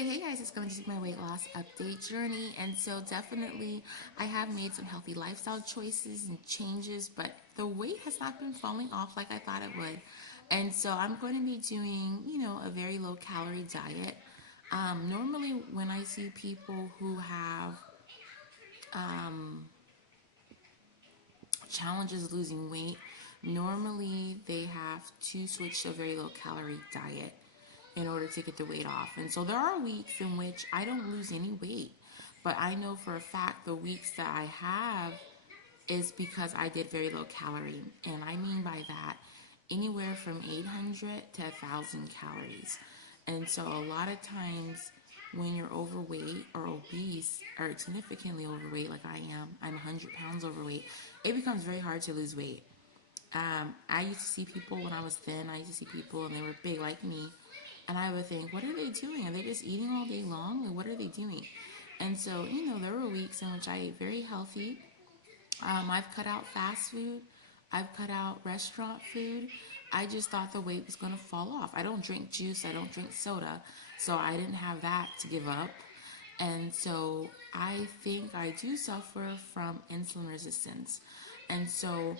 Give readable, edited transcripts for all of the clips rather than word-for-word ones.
Okay, hey guys, it's going to be my weight loss update journey. And so, definitely, I have made some healthy lifestyle choices and changes, but the weight has not been falling off like I thought it would. And so, I'm going to be doing, a very low calorie diet. Normally, when I see people who have challenges losing weight, normally they have to switch to a very low calorie diet in order to get the weight off. And so there are weeks in which I don't lose any weight, but I know for a fact the weeks that I have is because I did very low calorie. And I mean by that anywhere from 800 to 1,000 calories. And so a lot of times when you're overweight or obese or significantly overweight like I'm 100 pounds overweight, it becomes very hard to lose weight. I used to see people when I was thin, I used to see people and they were big like me. And I would think, what are they doing? Are they just eating all day long? Or what are they doing? And so, there were weeks in which I ate very healthy. I've cut out fast food. I've cut out restaurant food. I just thought the weight was going to fall off. I don't drink juice. I don't drink soda. So I didn't have that to give up. And so I think I do suffer from insulin resistance. And so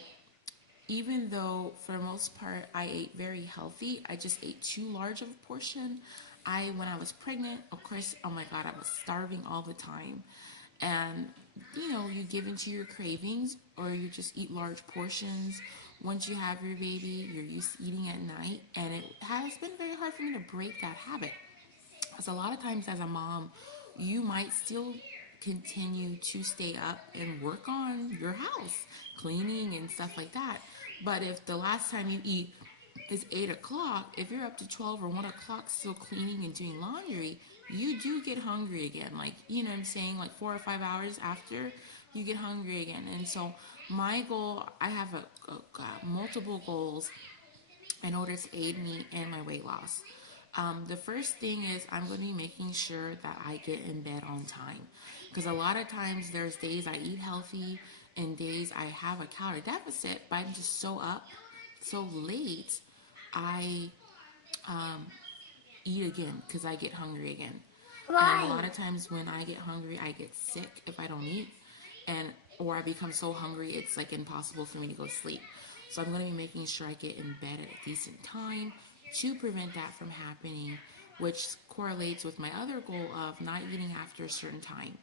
even though for the most part I ate very healthy, I just ate too large of a portion. When I was pregnant, of course, oh my God, I was starving all the time. And, you give into your cravings or you just eat large portions. Once you have your baby, you're used to eating at night. And it has been very hard for me to break that habit. Because a lot of times as a mom, you might still continue to stay up and work on your house, cleaning and stuff like that. But if the last time you eat is 8 o'clock, if you're up to 12 or 1 o'clock still cleaning and doing laundry, you do get hungry again. Like, you know what I'm saying? Like 4 or 5 hours after, you get hungry again. And so my goal, I have multiple goals in order to aid me in my weight loss. The first thing is I'm going to be making sure that I get in bed on time. Because a lot of times there's days I eat healthy and days I have a calorie deficit, but I'm just so up so late, I eat again because I get hungry again. And a lot of times when I get hungry, I get sick if I don't eat, or I become so hungry it's like impossible for me to go to sleep. So I'm going to be making sure I get in bed at a decent time to prevent that from happening, which correlates with my other goal of not eating after a certain time.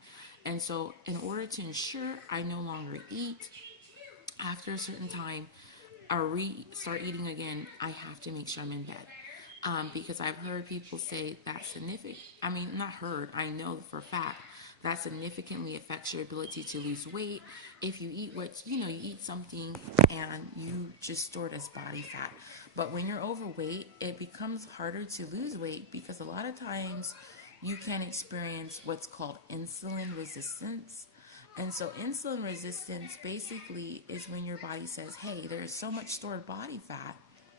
And so in order to ensure I no longer eat after a certain time or start eating again, I have to make sure I'm in bed. Because I've heard people say that significant, I mean, not heard, I know for a fact that significantly affects your ability to lose weight if you eat you eat something and you just store it as body fat. But when you're overweight, it becomes harder to lose weight because a lot of times you can experience what's called insulin resistance. And so insulin resistance basically is when your body says, hey, there is so much stored body fat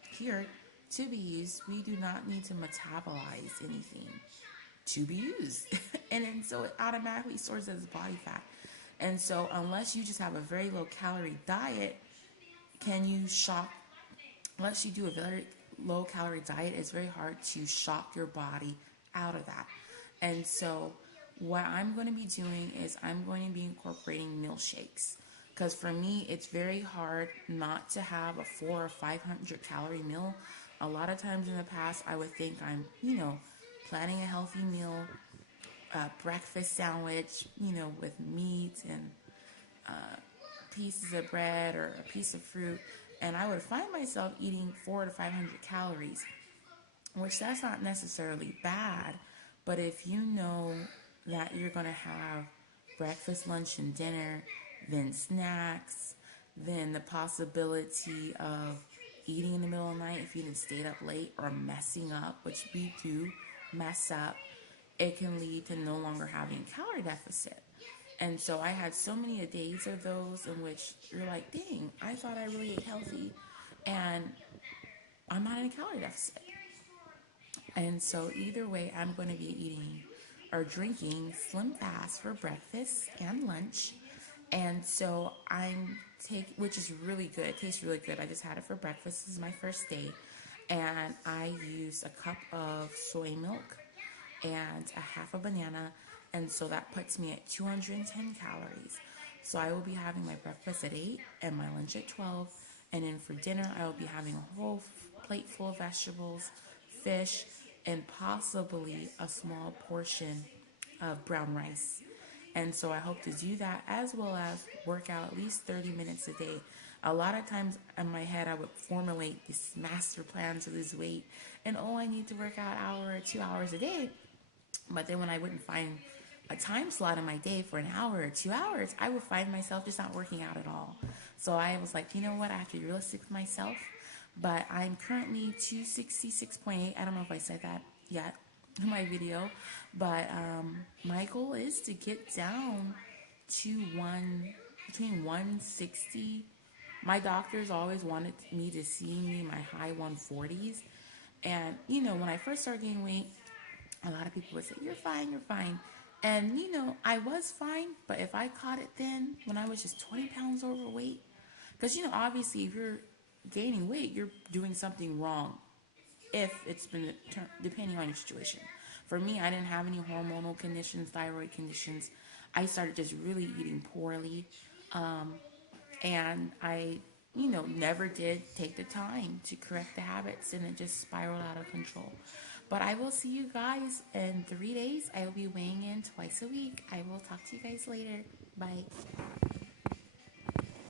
here to be used. We do not need to metabolize anything to be used. And then so it automatically stores as body fat. And so unless you just have a very low calorie diet, unless you do a very low calorie diet, it's very hard to shock your body out of that. And so what I'm going to be doing is I'm going to be incorporating meal shakes. Because for me, it's very hard not to have a 400 or 500 calorie meal. A lot of times in the past, I would think I'm, planning a healthy meal, a breakfast sandwich, with meat and pieces of bread or a piece of fruit. And I would find myself eating 400 to 500 calories, which that's not necessarily bad. But if you know that you're going to have breakfast, lunch, and dinner, then snacks, then the possibility of eating in the middle of the night if you didn't stay up late or messing up, which we do mess up, it can lead to no longer having a calorie deficit. And so I had so many days of those in which you're like, dang, I thought I really ate healthy and I'm not in a calorie deficit. And so either way, I'm going to be eating or drinking Slimfast for breakfast and lunch. And so which is really good. It tastes really good. I just had it for breakfast. This is my first day. And I use a cup of soy milk, and a half a banana. And so that puts me at 210 calories. So I will be having my breakfast at 8 and my lunch at 12. And then for dinner, I will be having a whole plate full of vegetables, fish, and possibly a small portion of brown rice. And so I hope to do that as well as work out at least 30 minutes a day. A lot of times in my head, I would formulate this master plan to lose weight, and oh, I need to work out an hour or 2 hours a day. But then when I wouldn't find a time slot in my day for an hour or 2 hours, I would find myself just not working out at all. So I was like, you know what? I have to be realistic with myself. But I'm currently 266.8. I don't know if I said that yet in my video. But my goal is to get down to between 160. My doctors always wanted me to see me in my high 140s. And, when I first started gaining weight, a lot of people would say, you're fine, you're fine. And, I was fine, but if I caught it then when I was just 20 pounds overweight, because, obviously if you're gaining weight, you're doing something wrong if it's been depending on your situation. For me, I didn't have any hormonal conditions, thyroid conditions. I started just really eating poorly. And I, never did take the time to correct the habits, and it just spiraled out of control. But I will see you guys in 3 days. I will be weighing in twice a week. I will talk to you guys later. Bye.